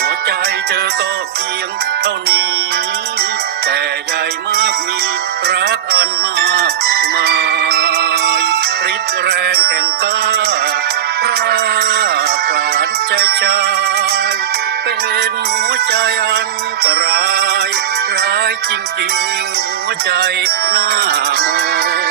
หัวใจเจอก็เพียงเท่านี้ แต่ใหญ่มากมีรักอันมากมายฤทธิ์แรงแห่งกล้าพระปราดใจชายเป็นหัวใจอันตราย ร้ายจริงๆ หัวใจหน้าโมน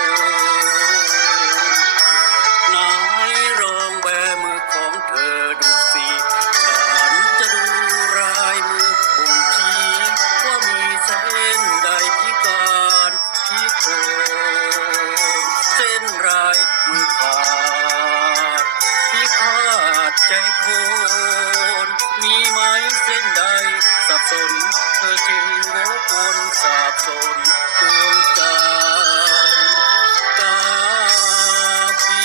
สนเธอจึงโง่คนสาบสนดวงใจกาฟี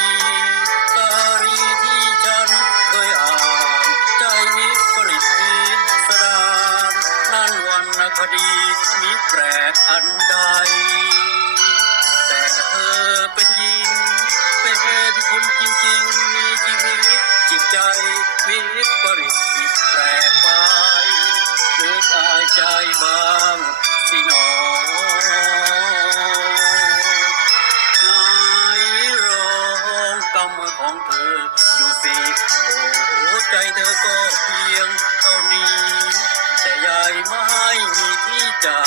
การีที่ฉันเคยอ่านใจวิปริตวิสดารนั่นวรรณคดีมิแปลกอันใด แต่เธอเป็นหญิง เป็นคนจริงๆ มีชีวิตจิตใจวิปริตผิดแปลกไป สายใจบ้างสิหนอนายร้องกำมือของเธออยู่สิโอ้ใจเธอก็เพียงเท่านี้ แต่ยายไม่มีที่จะ